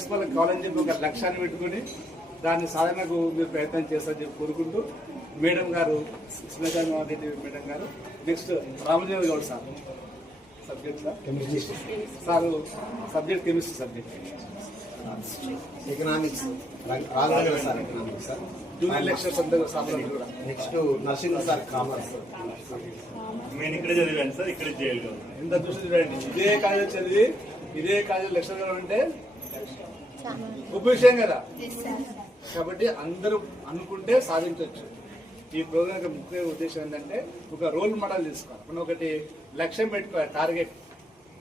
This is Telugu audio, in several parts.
ప్రిన్సిపల్ కావాలని చెప్పి ఒక లక్ష్యాన్ని పెట్టుకుని దాని సాధనకు మీరు ప్రయత్నం చేస్తారని చెప్పి కోరుకుంటూ మేడం గారు స్మితారెడ్డి మేడం గారు, next Ramadev Goud sir subject sir chemistry sir subject chemistry subject economics Raghavendra sir economics sir junior lectures అందరూ సార్ కూడా నెక్స్ట్ నరసింహ సార్ కామర్స్. నేను ఇక్కడే చదివాను సార్, ఇక్కడే చేయాలి. ఎంత చూసి చూడండి, ఇదే కాలేజ్ చదివి ఇదే కాలేజ్ లెక్చర్ ఉంటే గొప్ప విషయం కదా. కాబట్టి అందరూ అనుకుంటే సాధించవచ్చు. ఈ ప్రోగ్రామ్ యొక్క ముఖ్య ఉద్దేశం ఏంటంటే ఒక రోల్ మోడల్ తీసుకోవాలి. మనం ఒకటి లక్ష్యం పెట్టుకోవాలి, టార్గెట్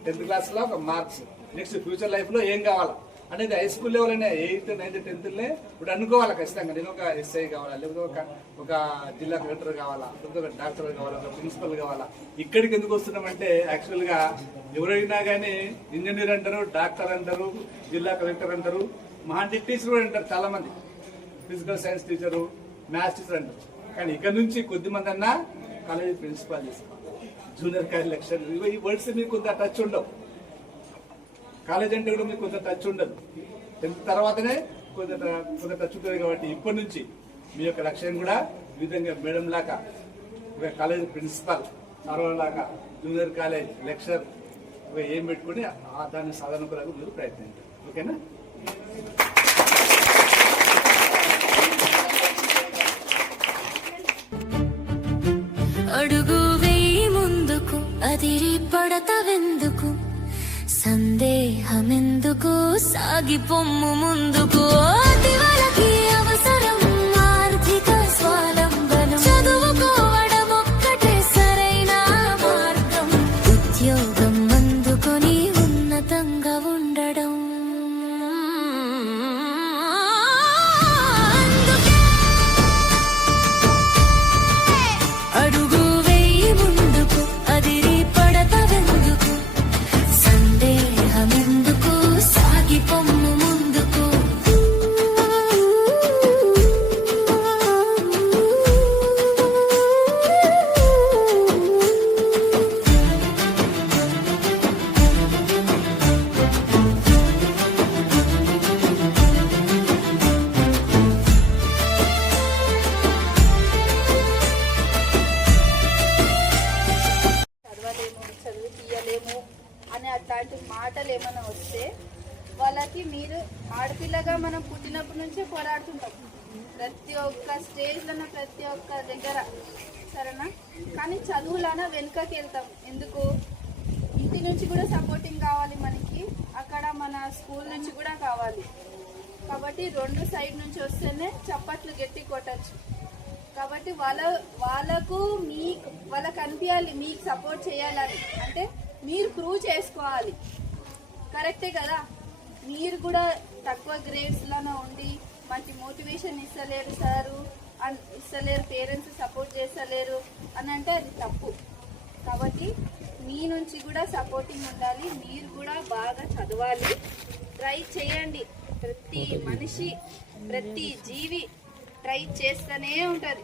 10th క్లాస్లో ఒక మార్క్స్, నెక్స్ట్ ఫ్యూచర్ లైఫ్లో ఏం కావాలా అనేది హై స్కూల్ లెవెల్ అనే 8th, 9th, 10thనే ఇప్పుడు అనుకోవాలి ఖచ్చితంగా. నేను ఒక ఎస్ఐ కావాలా, లేకపోతే ఒక జిల్లా కలెక్టర్ కావాలా, లేకపోతే ఒక డాక్టర్ కావాలా, ఒక ప్రిన్సిపల్ కావాలా. ఇక్కడికి ఎందుకు వస్తున్నామంటే యాక్చువల్గా ఎవరైనా కానీ ఇంజనీర్ అంటారు, డాక్టర్ అంటారు, జిల్లా కలెక్టర్ అంటారు, మహాంటి టీచర్ కూడా అంటారు చాలా మంది, physical science teacher, maths teacher అంటారు. కానీ ఇక్కడ నుంచి కొద్దిమంది అన్నా కాలేజీ ప్రిన్సిపాల్ చేసుకోవాలి, జూనియర్ కాలేజ్ లెక్చర్. ఈ వర్డ్స్ మీకు కొంత టచ్ ఉండవు. కాలేజ్ అంటే కూడా మీకు కొంత టచ్ ఉండదు. 10th తర్వాతనే కొంత టచ్ ఉంటుంది. కాబట్టి ఇప్పటి నుంచి మీ యొక్క లక్ష్యం కూడా ఈ విధంగా మేడం లాగా ఒక కాలేజ్ ప్రిన్సిపాల్, లాగా జూనియర్ కాలేజ్ లెక్చర్ ఏం పెట్టుకుని దాన్ని సాధన కొరకు మీరు ప్రయత్నించారు. ఓకేనా? అడుగు వేయి ముందుకు, అదిరి పడతవెందుకు, సందేహమెందుకు, సాగిపొమ్ము ముందుకు. దివాళకి అవసరం ఆర్థిక స్వాలంబనం, చదువుకోవడం ఒక్కటే సరైన మార్గం, ఉద్యోగం అందుకొని ఉన్నతంగా ఉండడం. అడుగు వేయి ముందుకు, అదిరి పడతవెందుకు, సందేహమెందుకు, సాగిపొమ్ము ముందుకు. చదువు తీయలేము అనే అట్లాంటి మాటలు ఏమైనా వస్తే వాళ్ళకి, మీరు ఆడపిల్లగా మనం పుట్టినప్పటి నుంచే పోరాడుతుంటాం ప్రతి ఒక్క స్టేజ్లో, ప్రతి ఒక్క దగ్గర, సరేనా? కానీ చదువులన వెనుకకి వెళ్తాం. ఎందుకు? ఇంటి నుంచి కూడా సపోర్టింగ్ కావాలి మనకి, అక్కడ మన స్కూల్ నుంచి కూడా కావాలి. కాబట్టి 2 సైడ్ నుంచి వస్తేనే చప్పట్లు గట్టి కొట్టచ్చు. కాబట్టి వాళ్ళకు వాళ్ళకు అనిపించాలి మీకు సపోర్ట్ చేయాలని. అంటే మీరు ప్రూవ్ చేసుకోవాలి. కరెక్టే కదా? మీరు కూడా తక్కువ గ్రేడ్స్లోనే ఉండి మంచి మోటివేషన్ ఇస్తలేరు సారు, ఇస్తలేరు పేరెంట్స్ సపోర్ట్ చేస్తలేరు అని అంటే అది తప్పు. కాబట్టి మీ నుంచి కూడా సపోర్టింగ్ ఉండాలి. మీరు కూడా బాగా చదవాలి, ట్రై చేయండి. ప్రతి మనిషి, ప్రతి జీవి ట్రై చేస్తూనే ఉంటుంది.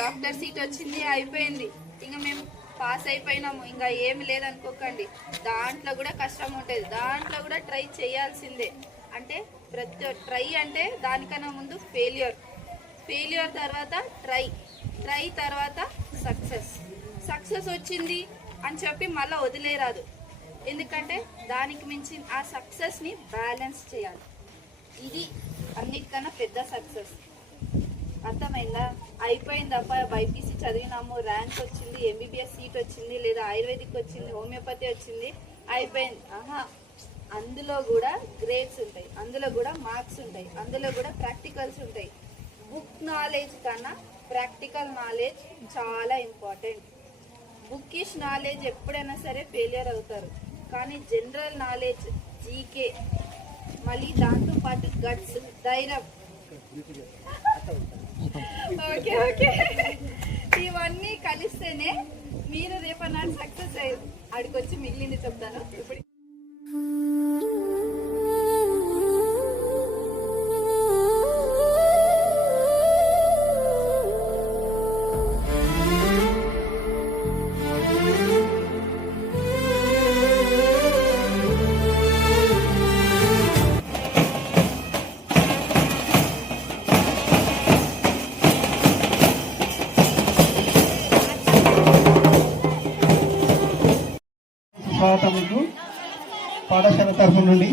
డాక్టర్ సీట్ వచ్చింది, అయిపోయింది, ఇంకా మేము పాస్ అయిపోయినాము, ఇంకా ఏమి లేదనుకోకండి. దాంట్లో కూడా కష్టం ఉంటుంది, దాంట్లో కూడా ట్రై చేయాల్సిందే. అంటే ప్రతి ట్రై అంటే దానికన్నా ముందు ఫెయిల్యూర్ తర్వాత ట్రై తర్వాత సక్సెస్ వచ్చింది అని చెప్పి మళ్ళీ వదిలేరాదు. ఎందుకంటే దానికి మించి ఆ సక్సెస్ని బ్యాలెన్స్ చేయాలి. ఇది అన్నిటికన్నా పెద్ద సక్సెస్. అర్థమైందా? అయిపోయిందప్ప, బైపీసీ చదివినాము, ర్యాంక్ వచ్చింది, ఎంబీబీఎస్ సీట్ వచ్చింది, లేదా ఆయుర్వేదిక్ వచ్చింది, హోమియోపతి వచ్చింది, అయిపోయింది. అందులో కూడా గ్రేడ్స్ ఉంటాయి, అందులో కూడా మార్క్స్ ఉంటాయి, అందులో కూడా ప్రాక్టికల్స్ ఉంటాయి. బుక్ నాలెడ్జ్ కన్నా ప్రాక్టికల్ నాలెడ్జ్ చాలా ఇంపార్టెంట్. బుక్కిష్ నాలెడ్జ్ ఎప్పుడైనా సరే ఫెయిలియర్ అవుతారు. కానీ జనరల్ నాలెడ్జ్, జీకే, మళ్ళీ దాంతో పాటు గట్స్, ధైర్యం, ఓకే ఇవన్నీ కలిస్తేనే మీరు రేపన్నాడు సక్సెస్ అయ్యారు. ఆడికొచ్చి మిగిలింది చెప్తాను ఇప్పుడు. తరఫు నుండి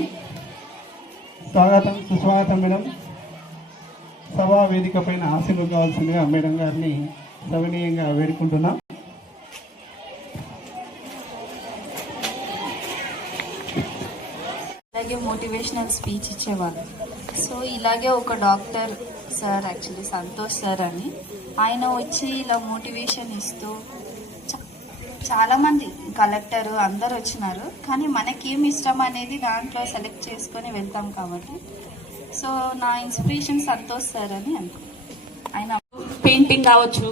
స్వాగతం సుస్వాగతం మేడం. సభా వేదిక పైన ఆశీర్లు కావాల్సిందిగా మేడం గారిని సవినీయంగా వేడుకుంటున్నాం. అలాగే మోటివేషనల్ స్పీచ్ ఇచ్చేవాళ్ళు. సో ఇలాగే ఒక doctor sir, actually Santosh sir అని, ఆయన వచ్చి ఇలా మోటివేషన్ ఇస్తూ చాలామంది కలెక్టర్ అందరు వచ్చినారు. కానీ మనకేం ఇష్టం అనేది దాంట్లో సెలెక్ట్ చేసుకొని వెళ్తాం కాబట్టి. సో నా ఇన్స్పిరేషన్ సంతోష్ సార్ అని ఆయన పెయింటింగ్ కావచ్చు,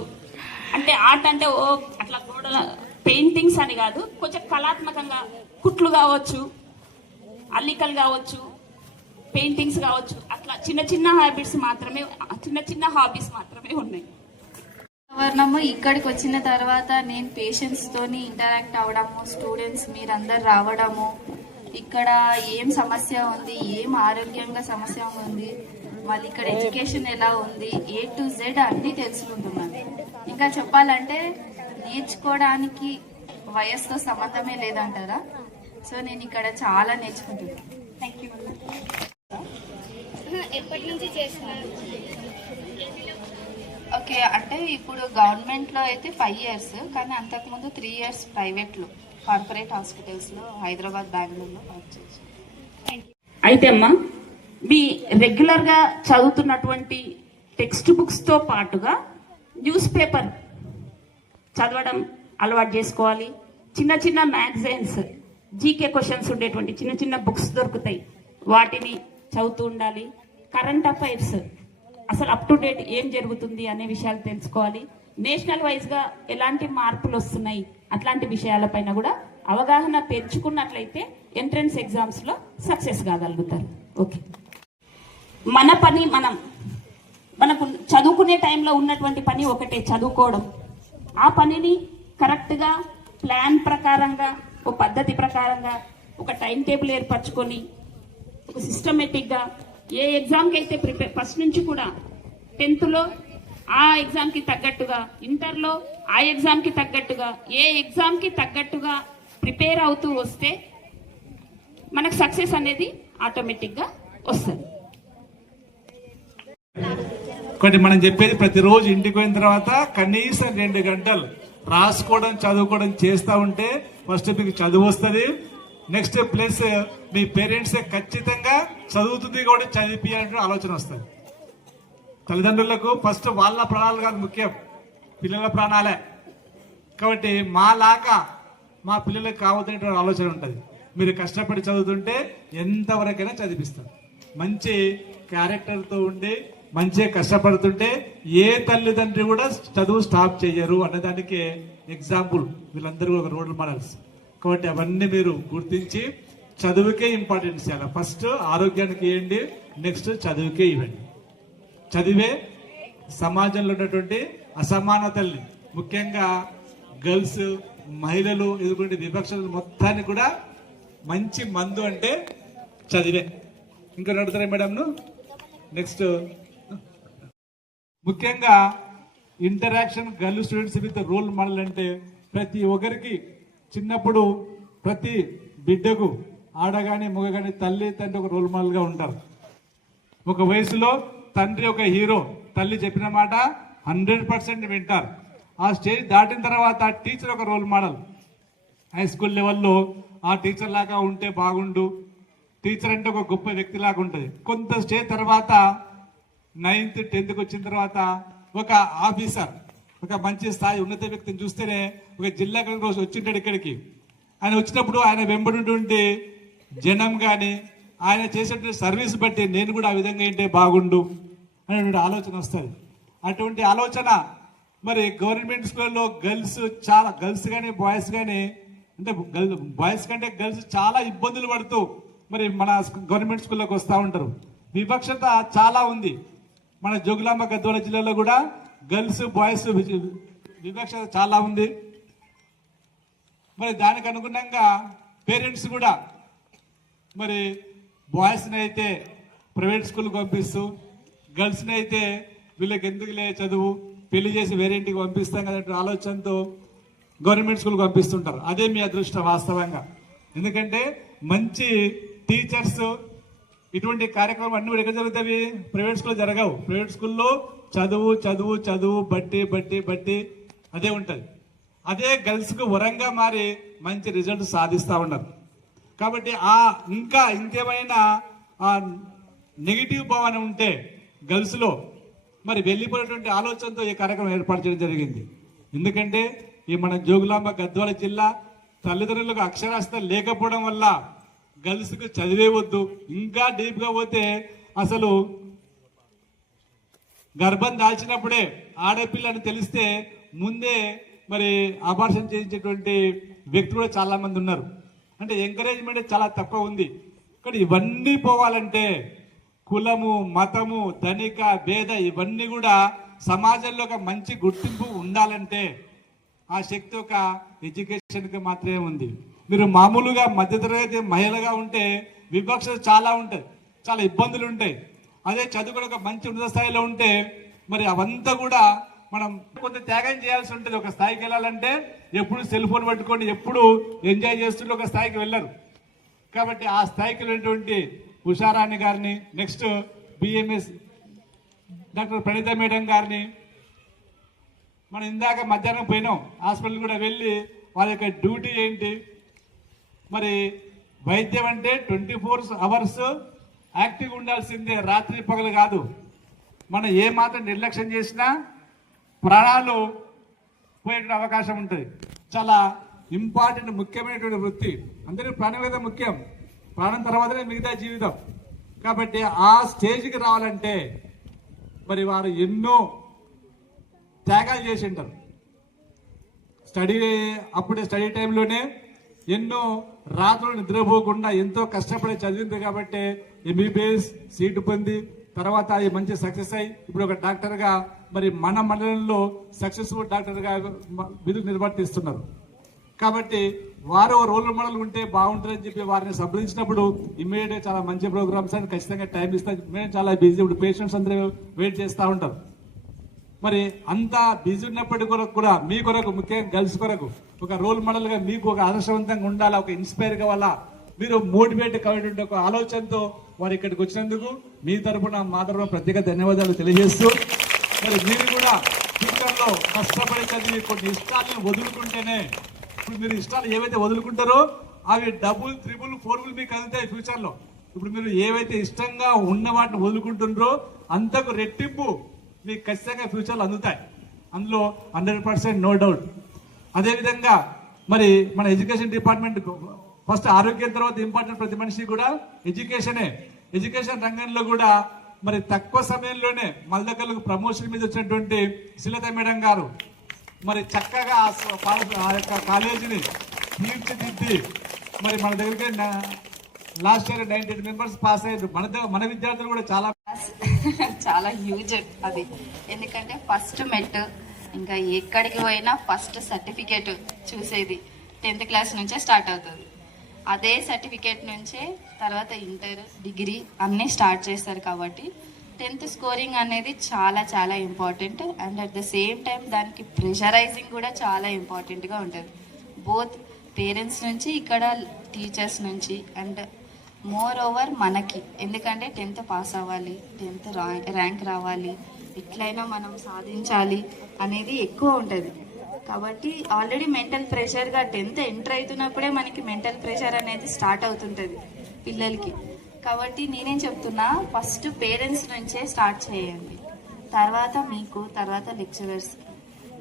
అంటే ఆర్ట్ అంటే ఓ అట్లా గోడల పెయింటింగ్స్ అని కాదు, కొంచెం కళాత్మకంగా కుట్లు కావచ్చు, అల్లికలు కావచ్చు, పెయింటింగ్స్ కావచ్చు, అట్లా చిన్న చిన్న హాబీస్ మాత్రమే ఉన్నాయి. వాతావరణము ఇక్కడికి వచ్చిన తర్వాత నేను పేషెంట్స్ తోని ఇంటరాక్ట్ అవ్వడము, స్టూడెంట్స్ మీరందరు రావడము, ఇక్కడ ఏం సమస్య ఉంది, ఏం ఆరోగ్యంగా సమస్య ఉంది, మళ్ళీ ఇక్కడ ఎడ్యుకేషన్ ఎలా ఉంది, A to Z అన్నీ తెలుసుకుంటున్నాను. ఇంకా చెప్పాలంటే నేర్చుకోవడానికి వయస్సుతో సంబంధమే లేదంటారా. సో నేను ఇక్కడ చాలా నేర్చుకుంటున్నాను. Thank you. ఎప్పటి నుంచి చేస్తున్నారు? ఓకే, అంటే ఇప్పుడు గవర్నమెంట్లో అయితే 5 years, కానీ అంతకుముందు 3 years ప్రైవేట్లో కార్పొరేట్ హాస్పిటల్స్లో హైదరాబాద్, బెంగళూరులో వర్క్ చేశాను. అయితే అమ్మా, మీ రెగ్యులర్గా చదువుతున్నటువంటి టెక్స్ట్ బుక్స్తో పాటుగా న్యూస్ పేపర్ చదవడం అలవాటు చేసుకోవాలి. చిన్న చిన్న మ్యాగజైన్స్, జీకే క్వశ్చన్స్ ఉండేటువంటి చిన్న చిన్న బుక్స్ దొరుకుతాయి, వాటిని చదువుతూ ఉండాలి. కరెంట్ అఫైర్స్, అసలు అప్ టు డేట్ ఏం జరుగుతుంది అనే విషయాలు తెలుసుకోవాలి. నేషనల్ వైజ్గా ఎలాంటి మార్పులు వస్తున్నాయి అట్లాంటి విషయాలపైన కూడా అవగాహన పెంచుకున్నట్లయితే ఎంట్రన్స్ ఎగ్జామ్స్లో సక్సెస్ కాగలుగుతారు. ఓకే, మన పని మనకు చదువుకునే టైంలో ఉన్నటువంటి పని ఒకటే, చదువుకోవడం. ఆ పనిని కరెక్ట్గా ప్లాన్ ప్రకారంగా, ఒక పద్ధతి ప్రకారంగా, ఒక టైం టేబుల్ ఏర్పరచుకొని, ఒక సిస్టమేటిక్గా ఏ ఎగ్జామ్కి అయితే ప్రిపేర్ ఫస్ట్ నుంచి కూడా 10th ఆ ఎగ్జామ్కి తగ్గట్టుగా, ఇంటర్లో ఆ ఎగ్జామ్కి తగ్గట్టుగా, ఏ ఎగ్జామ్కి తగ్గట్టుగా ప్రిపేర్ అవుతూ వస్తే మనకు సక్సెస్ అనేది ఆటోమేటిక్గా వస్తుంది. ఒకటి మనం చెప్పేది, ప్రతిరోజు ఇంటికి పోయిన తర్వాత కనీసం 2 గంటలు రాసుకోవడం, చదువుకోవడం చేస్తూ ఉంటే ఫస్ట్ మీకు చదువు వస్తుంది. నెక్స్ట్ ప్లస్ మీ పేరెంట్స్ ఖచ్చితంగా చదువుతుంది కూడా చదివించాలంటే ఆలోచన వస్తుంది. తల్లిదండ్రులకు ఫస్ట్ వాళ్ళ ప్రాణాలు కాదు ముఖ్యం, పిల్లల ప్రాణాలే. కాబట్టి మా పిల్లలకు కావద్దనే ఆలోచన ఉంటుంది. మీరు కష్టపడి చదువుతుంటే ఎంతవరకైనా చదివిస్తారు. మంచి క్యారెక్టర్తో ఉండి మంచిగా కష్టపడుతుంటే ఏ తల్లిదండ్రి కూడా చదువు స్టాప్ చేయరు అన్నదానికి ఎగ్జాంపుల్ వీళ్ళందరూ ఒక రోల్ మోడల్స్. కాబట్టి అవన్నీ మీరు గుర్తించి చదువుకే ఇంపార్టెన్స్ ఇవ్వాలి. ఫస్ట్ ఆరోగ్యానికి ఇవ్వండి, నెక్స్ట్ చదువుకే ఇవ్వండి. చదివే సమాజంలో ఉన్నటువంటి అసమానతల్ని, ముఖ్యంగా గర్ల్స్, మహిళలు ఎదుర్కొనే వివక్షలు మొత్తాన్ని కూడా మంచి మందు అంటే చదివే. ఇంకా నడుతారా మేడంను? నెక్స్ట్ ముఖ్యంగా interaction girl students with role model అంటే ప్రతి ఒక్కరికి చిన్నప్పుడు ప్రతి బిడ్డకు ఆడగాని మగగాని తల్లి తండ్రి ఒక రోల్ మోడల్గా ఉంటారు. ఒక వయసులో తండ్రి ఒక హీరో, తల్లి చెప్పిన మాట 100% వింటారు. ఆ స్టేజ్ దాటిన తర్వాత టీచర్ ఒక రోల్ మోడల్. హై స్కూల్ లెవెల్లో ఆ టీచర్ లాగా ఉంటే బాగుండు, టీచర్ అంటే ఒక గొప్ప వ్యక్తి లాగా ఉంటుంది. కొంత స్టేజ్ తర్వాత 9th 10th వచ్చిన తర్వాత ఒక ఆఫీసర్, ఒక మంచి స్థాయి ఉన్నత వ్యక్తిని చూస్తేనే, ఒక జిల్లా రోజు వచ్చింటాడు ఇక్కడికి. ఆయన వచ్చినప్పుడు ఆయన వెంబడి జనం కానీ ఆయన చేసేటువంటి సర్వీస్ బట్టి నేను కూడా ఆ విధంగా ఏంటే బాగుండు అనేటువంటి ఆలోచన వస్తుంది. అటువంటి ఆలోచన మరి గవర్నమెంట్ స్కూల్లో గర్ల్స్ కానీ బాయ్స్ కానీ, అంటే బాయ్స్ కంటే గర్ల్స్ చాలా ఇబ్బందులు పడుతూ మరి మన గవర్నమెంట్ స్కూల్లోకి వస్తూ ఉంటారు. వివక్షత చాలా ఉంది. మన జోగులాంబ గద్వాల జిల్లాలో కూడా గర్ల్స్ బాయ్స్ వివక్షత చాలా ఉంది. మరి దానికి అనుగుణంగా పేరెంట్స్ కూడా మరి బాయ్స్ని అయితే ప్రైవేట్ స్కూల్కి పంపిస్తూ, గర్ల్స్ని అయితే వీళ్ళకి ఎందుకులే చదువు, పెళ్లి చేసి వేరే ఇంటికి పంపిస్తాం కదా ఆలోచనతో గవర్నమెంట్ స్కూల్కి పంపిస్తుంటారు. అదే మీ అదృష్టం వాస్తవంగా. ఎందుకంటే మంచి టీచర్స్ ఇటువంటి కార్యక్రమం అన్ని కూడా ఎక్కడ జరుగుతాయి? ప్రైవేట్ స్కూల్లో జరగవు. ప్రైవేట్ స్కూల్లో చదువు చదువు చదువు బట్టి బట్టి బట్టి అదే ఉంటుంది. అదే గర్ల్స్కు వరంగా మారి మంచి రిజల్ట్ సాధిస్తూ ఉన్నారు. కాబట్టి ఇంకా ఇంకేమైనా నెగిటివ్ భావన ఉంటే గర్ల్స్లో మరి వెళ్ళిపోయినటువంటి ఆలోచనతో ఈ కార్యక్రమం ఏర్పాటు చేయడం జరిగింది. ఎందుకంటే ఈ మన జోగులాంబ గద్వాల జిల్లా తల్లిదండ్రులకు అక్షరాస్యత లేకపోవడం వల్ల గర్ల్స్కి చదివే వద్దు. ఇంకా డీప్గా పోతే అసలు గర్భం దాల్చినప్పుడే ఆడపిల్లని తెలిస్తే ముందే మరి అబార్షన్ చేయించేటువంటి వ్యక్తులు కూడా చాలా మంది ఉన్నారు. అంటే ఎంకరేజ్మెంట్ చాలా తక్కువ ఉంది. కానీ ఇవన్నీ పోవాలంటే కులము, మతము, ధనిక, భేద ఇవన్నీ కూడా సమాజంలో ఒక మంచి గుర్తింపు ఉండాలంటే ఆ శక్తి ఒక ఎడ్యుకేషన్కి మాత్రమే ఉంది. మీరు మామూలుగా మధ్యతరగతి మహిళగా ఉంటే వివక్ష చాలా ఉంటుంది, చాలా ఇబ్బందులు ఉంటాయి. అదే చదువు ఒక మంచి ఉన్నత స్థాయిలో ఉంటే మరి అవంతా కూడా మనం కొంత త్యాగం చేయాల్సి ఉంటుంది. ఒక స్థాయికి వెళ్ళాలంటే ఎప్పుడు సెల్ ఫోన్ పట్టుకొని ఎప్పుడు ఎంజాయ్ చేస్తుంటే ఒక స్థాయికి వెళ్ళరు. కాబట్టి ఆ స్థాయికి వెళ్ళినటువంటి ఉషారాణి గారిని, next BMS doctor Praneetha madam గారిని మనం ఇందాక మధ్యాహ్నం పోయినాం హాస్పిటల్ కూడా వెళ్ళి వాళ్ళ యొక్క డ్యూటీ ఏంటి, మరి వైద్యం అంటే 24 అవర్స్ యాక్టివ్గా ఉండాల్సిందే, రాత్రి పగలు కాదు. మనం ఏ మాత్రం నిర్లక్ష్యం చేసినా ప్రాణాలు పోయే అవకాశం ఉంటుంది. చాలా ఇంపార్టెంట్ ముఖ్యమైనటువంటి వృత్తి. అందరికీ ప్రాణం మీద ముఖ్యం, ప్రాణం తర్వాతనే మిగతా జీవితం. కాబట్టి ఆ స్టేజ్కి రావాలంటే మరి వారు ఎన్నో త్యాగాలు చేసి ఉంటారు. అప్పుడే స్టడీ టైంలోనే ఎన్నో రాత్రులు నిద్రపోకుండా ఎంతో కష్టపడి చదివింది. కాబట్టి ఎంబీబీఎస్ సీటు పొంది తర్వాత అది మంచి సక్సెస్ అయ్యి ఇప్పుడు ఒక డాక్టర్గా మరి మన మండలంలో సక్సెస్ఫుల్ డాక్టర్గా విధులు నిర్వర్తిస్తున్నారు. కాబట్టి వారు రోల్ మోడల్ ఉంటే బాగుంటుందని చెప్పి వారిని సంప్రదించినప్పుడు ఇమ్మీడియట్గా చాలా మంచి ప్రోగ్రామ్స్ అని ఖచ్చితంగా టైం ఇస్తారు. మేము చాలా బిజీ, ఇప్పుడు పేషెంట్స్ అందరూ వెయిట్ చేస్తూ ఉంటారు. మరి అంత బిజీ ఉన్నప్పటికీ కూడా మీ కొరకు, ముఖ్యంగా గర్ల్స్ కొరకు ఒక రోల్ మోడల్గా మీకు ఒక ఆదర్శవంతంగా ఉండాలా, ఒక ఇన్స్పైర్ కావాలా, మీరు మోటివేట్ కావాలంటే ఒక ఆలోచనతో వారు ఇక్కడికి వచ్చినందుకు మీ తరఫున మా తరఫున ప్రత్యేక ధన్యవాదాలు తెలియజేస్తూ, మరి మీరు కూడా ఫ్యూచర్లో కష్టపడి చదివి కొన్ని ఇష్టాలను వదులుకుంటేనే, ఇప్పుడు మీరు ఇష్టాలు ఏవైతే వదులుకుంటారో అవి డబుల్, త్రిబుల్, 4 మీకు అందుతాయి ఫ్యూచర్లో. ఇప్పుడు మీరు ఏవైతే ఇష్టంగా ఉన్న వాటిని వదులుకుంటున్నారో అంతకు రెట్టింపు మీకు ఖచ్చితంగా ఫ్యూచర్లో అందుతాయి. అందులో 100% నో డౌట్. అదేవిధంగా మరి మన ఎడ్యుకేషన్ డిపార్ట్మెంట్ ఫస్ట్ ఆరోగ్యం తర్వాత ఇంపార్టెంట్ ప్రతి మనిషి కూడా ఎడ్యుకేషనే. ఎడ్యుకేషన్ రంగంలో కూడా మరి తక్కువ సమయంలోనే మల్దకల్లుకు ప్రమోషన్ మీద వచ్చినటువంటి శ్రీలత మేడం గారు మరి చక్కగా ఆ యొక్క కాలేజీని తీర్చిదిద్ది మరి మన దగ్గరికి లాస్ట్ ఇయర్ 98 మెంబర్స్ పాస్ అయ్యారు. మన విద్యార్థులు కూడా చాలా హ్యూజ్ అది. ఎందుకంటే ఫస్ట్ మెట్, ఇంకా ఎక్కడికి పోయినా ఫస్ట్ సర్టిఫికేట్ చూసేది 10th క్లాస్ నుంచే స్టార్ట్ అవుతుంది. అదే సర్టిఫికేట్ నుంచే తర్వాత ఇంటర్, డిగ్రీ అన్నీ స్టార్ట్ చేస్తారు. కాబట్టి 10th స్కోరింగ్ అనేది చాలా చాలా important. And at the same time దానికి ప్రెషరైజింగ్ కూడా చాలా ఇంపార్టెంట్గా ఉంటుంది, బోత్ పేరెంట్స్ నుంచి, ఇక్కడ టీచర్స్ నుంచి. అండ్ మోర్ ఓవర్ మనకి, ఎందుకంటే 10th పాస్ అవ్వాలి, 10th ర్యాంక్ రావాలి, ఎట్లయినా మనం సాధించాలి అనేది ఎక్కువ ఉంటుంది. కాబట్టి ఆల్రెడీ మెంటల్ ప్రెషర్గా 10th ఎంటర్ అవుతున్నప్పుడే మనకి మెంటల్ ప్రెషర్ అనేది స్టార్ట్ అవుతుంటుంది పిల్లలకి. కాబట్టి నేనేం చెప్తున్నా, ఫస్ట్ పేరెంట్స్ నుంచే స్టార్ట్ చేయండి, తర్వాత మీకు, తర్వాత లెక్చరర్స్.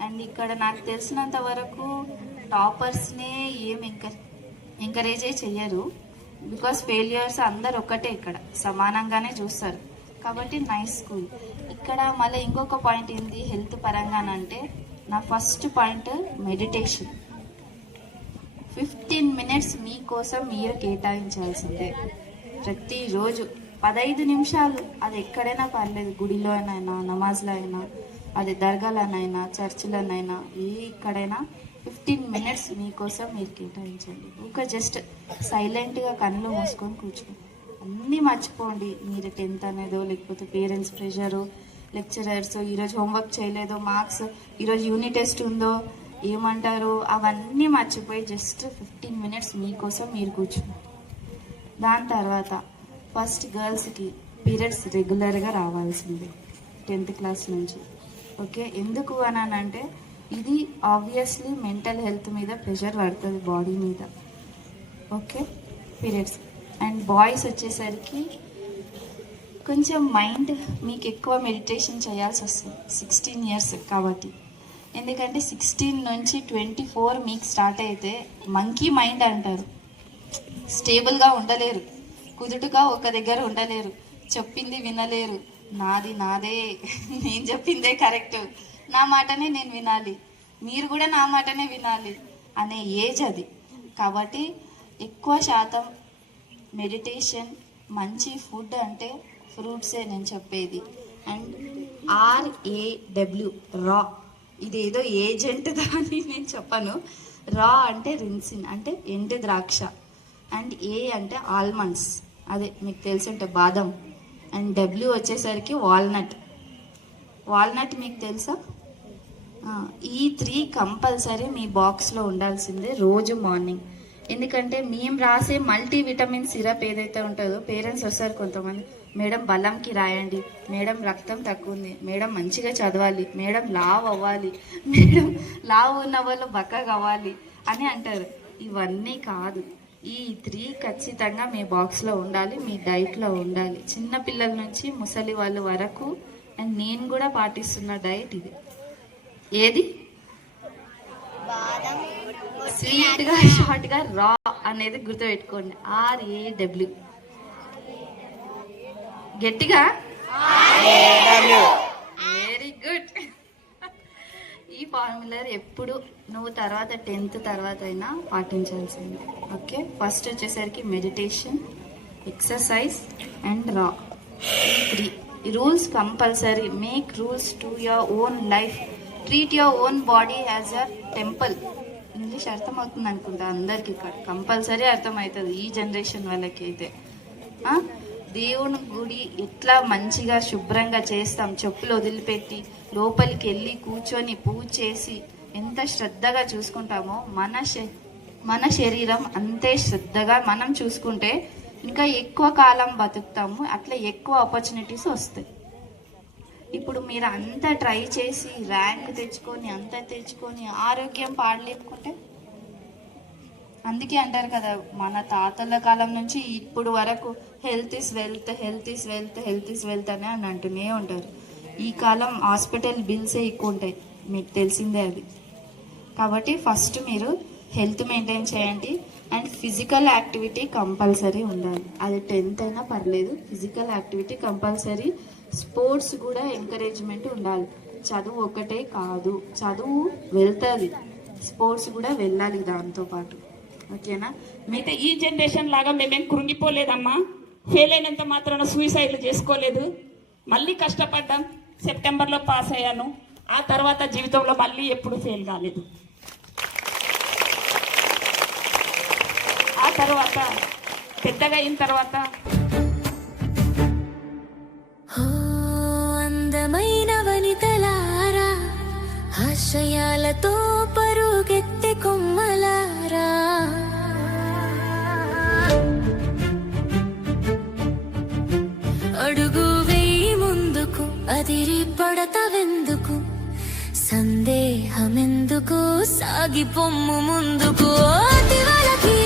అండ్ ఇక్కడ నాకు తెలిసినంత వరకు టాపర్స్నే ఏం ఎంకరేజే చెయ్యరు. బికాస్ ఫెయిల్యూర్స్ అందరు ఒక్కటే, ఇక్కడ సమానంగానే చూస్తారు. కాబట్టి నైస్ స్కూల్. ఇక్కడ మళ్ళీ ఇంకొక పాయింట్ ఏంది హెల్త్ పరంగానంటే, నా ఫస్ట్ పాయింట్ మెడిటేషన్. 15 minutes మీకోసం మీరు కేటాయించాల్సిందే ప్రతిరోజు. 15 నిమిషాలు, అది ఎక్కడైనా పర్లేదు, గుడిలో అయినా, నమాజ్లో అయినా, అది దర్గాలోనైనా, చర్చిలోనైనా, ఎక్కడైనా 15 minutes మీకోసం మీరు కేటాయించండి. ఇంకా జస్ట్ సైలెంట్గా కళ్ళు మూసుకొని కూర్చోండి, అన్నీ మర్చిపోండి. మీరు 10th అనేదో, లేకపోతే పేరెంట్స్ ప్రెషరు, లెక్చరర్స్ ఈరోజు హోంవర్క్ చేయలేదో, మార్క్స్ ఈరోజు యూనిట్ టెస్ట్ ఉందో, ఏమంటారు, అవన్నీ మర్చిపోయి జస్ట్ 15 minutes మీకోసం మీరు కూర్చోండి. దాని తర్వాత ఫస్ట్ గర్ల్స్కి పీరియడ్స్ రెగ్యులర్గా రావాల్సిందే 10th క్లాస్ నుంచి. ఓకే, ఎందుకు అని అంటే ఇది ఆబ్వియస్లీ మెంటల్ హెల్త్ మీద ప్రెషర్ పడుతుంది బాడీ మీద. Okay, periods. అండ్ బాయ్స్ వచ్చేసరికి కొంచెం మైండ్ మీకు ఎక్కువ మెడిటేషన్ చేయాల్సి వస్తుంది 16 ఇయర్స్ కాబట్టి. ఎందుకంటే 16 నుంచి 24 మీకు స్టార్ట్ అయితే మంకీ మైండ్ అంటారు. స్టేబుల్గా ఉండలేరు, కుదుటుగా ఒక దగ్గర ఉండలేరు, చెప్పింది వినలేరు. నాది నాదే, నేను చెప్పిందే కరెక్ట్, నా మాటనే నేను వినాలి, మీరు కూడా నా మాటనే వినాలి అనే ఏజ్ అది. కాబట్టి ఎక్కువ శాతం మెడిటేషన్, మంచి ఫుడ్ అంటే ఫ్రూట్సే నేను చెప్పేది. అండ్ RAW రా, ఇదేదో ఏజెంట్ దాన్ని నేను చెప్పను. రా అంటే రిన్సిన్ అంటే ఎండు ద్రాక్ష. అండ్ A అంటే ఆల్మండ్స్, అదే మీకు తెలిసి ఉంటే బాదం. అండ్ W వచ్చేసరికి వాల్నట్. వాల్నట్ మీకు తెలుసా? ఈ 3 కంపల్సరీ మీ బాక్స్లో ఉండాల్సిందే రోజు మార్నింగ్. ఎందుకంటే మేము రాసే మల్టీవిటమిన్ సిరప్ ఏదైతే ఉంటుందో పేరెంట్స్ వస్తారు కొంతమంది, మేడం బలంకి రాయండి, మేడం రక్తం తక్కువ ఉంది, మేడం మంచిగా చదవాలి, మేడం లావ్ అవ్వాలి, మేడం లావ్ ఉన్న వాళ్ళు బక్కగా అవ్వాలి అని అంటారు. ఇవన్నీ కాదు, ఈ 3 ఖచ్చితంగా మీ బాక్స్లో ఉండాలి, మీ డైట్లో ఉండాలి. చిన్న పిల్లల నుంచి ముసలి వాళ్ళ వరకు. అండ్ నేను కూడా పాటిస్తున్న డైట్ ఇది. ఏది? స్వీట్గా షార్ట్గా రా అనేది గుర్తుపెట్టుకోండి. RAW. గట్టిగా వెరీ గుడ్. ఈ ఫార్ములర్ ఎప్పుడు నువ్వు తర్వాత 10th తర్వాత అయినా పాటించాల్సిందే. ఓకే, ఫస్ట్ వచ్చేసరికి మెడిటేషన్, ఎక్సర్సైజ్ అండ్ రా. 3 rules compulsory. Make rules to your own life. Treat your own body as a temple. English అర్థమవుతుంది అనుకుంటా అందరికి, ఇక్కడ కంపల్సరీ అర్థమవుతుంది ఈ జనరేషన్ వాళ్ళకి అయితే. దేవుని గుడి ఎట్లా మంచిగా శుభ్రంగా చేస్తాం, చెప్పులు వదిలిపెట్టి లోపలికి వెళ్ళి కూర్చొని పూజ చేసి ఎంత శ్రద్ధగా చూసుకుంటామో మన శరీరం అంతే శ్రద్ధగా మనం చూసుకుంటే ఇంకా ఎక్కువ కాలం బతుకుతాము, అట్లా ఎక్కువ ఆపర్చునిటీస్ వస్తాయి. ఇప్పుడు మీరు అంతా ట్రై చేసి ర్యాంక్ తెచ్చుకొని అంతా తెచ్చుకొని ఆరోగ్యం పాడలేకుంటే, అందుకే అంటారు కదా మన తాతల కాలం నుంచి ఇప్పుడు వరకు health is wealth, health is wealth, health is wealth అని అంటూనే ఉంటారు. ఈ కాలం హాస్పిటల్ బిల్సే ఎక్కువ ఉంటాయి, మీకు తెలిసిందే అది. కాబట్టి ఫస్ట్ మీరు హెల్త్ మెయింటైన్ చేయండి. అండ్ ఫిజికల్ యాక్టివిటీ కంపల్సరీ ఉండాలి. అది 10th అయినా పర్లేదు, ఫిజికల్ యాక్టివిటీ కంపల్సరీ. స్పోర్ట్స్ కూడా ఎంకరేజ్మెంట్ ఉండాలి. చదువు ఒకటే కాదు, చదువు వెళ్తుంది, స్పోర్ట్స్ కూడా వెళ్ళాలి దాంతోపాటు. ఓకేనా? మిగతా ఈ జనరేషన్ లాగా మేమేం కృంగిపోలేదమ్మా. ఫెయిల్ అయినంత మాత్రాన సూసైడ్లు చేసుకోలేదు. మళ్ళీ కష్టపడ్డాం, సెప్టెంబర్లో పాస్ అయ్యాను. ఆ తర్వాత జీవితంలో మళ్ళీ ఎప్పుడు ఫెయిల్ కాలేదు. ఆ తర్వాత పెద్దగా అయిన తర్వాత అందమైన వనితలారా, ఆశయాలతో పరుగెత్తే కొమ్మలారా, అడుగు వేయి ముందుకు, అదిరి పడతావెందుకు, సందేహమెందుకు, సాగిపొమ్ము ముందుకు. దివాలకి